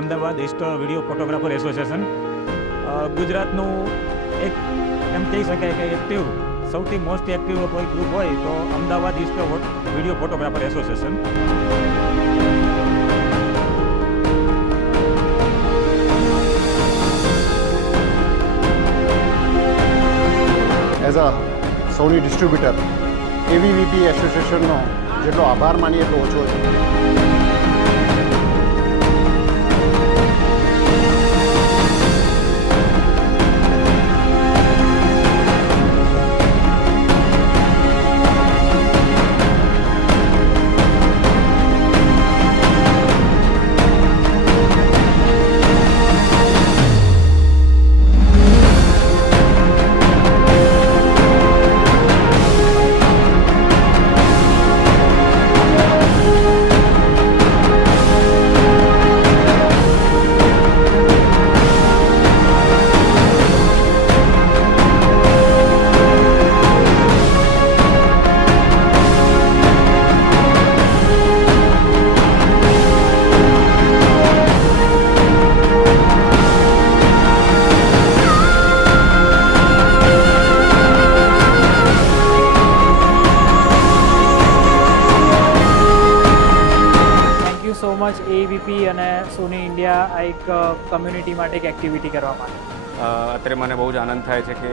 Ahmedabad east video photographer association ગુજરાતનું એક એમ કહી શકાય કે એક્ટિવ સૌથી મોસ્ટ એક્ટિવ કોઈ ગ્રુપ હોય તો Ahmedabad east video photographer association. As a Sony distributor AVVP એસોસિએશનનો જેટલો આભાર માનીએ એટલો ઓછો છે. સો મચ એવીપી અને સોની ઇન્ડિયા આ એક કમ્યુનિટી માટે એક એક્ટિવિટી કરવા માટે. અત્યારે મને બહુ જ આનંદ થાય છે કે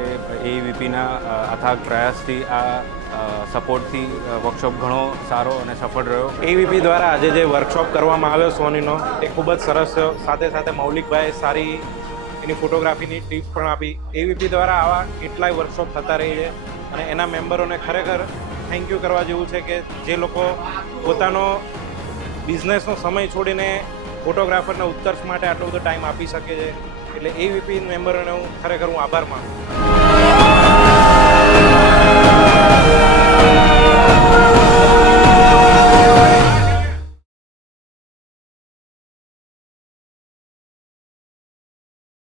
એવીપીના અથાગ પ્રયાસથી આ સપોર્ટથી વર્કશોપ ઘણો સારો અને સફળ રહ્યો. એવીપી દ્વારા આજે જે વર્કશોપ કરવામાં આવ્યો સોનીનો એ ખૂબ જ સરસ થયો. સાથે સાથે મૌલિકભાઈ સારી એની ફોટોગ્રાફીની ટિપ્સ પણ આપી. એવીપી દ્વારા આવા કેટલાય વર્કશોપ થતા રહી છે અને એના મેમ્બરોને ખરેખર થેન્ક યુ કરવા જેવું છે કે જે લોકો પોતાનો બિઝનેસનો સમય છોડીને ફોટોગ્રાફરને ઉત્કર્ષ માટે આટલો બધો ટાઈમ આપી શકે છે. એટલે એવીપી મેમ્બરોને હું ખરેખર આભાર માનું.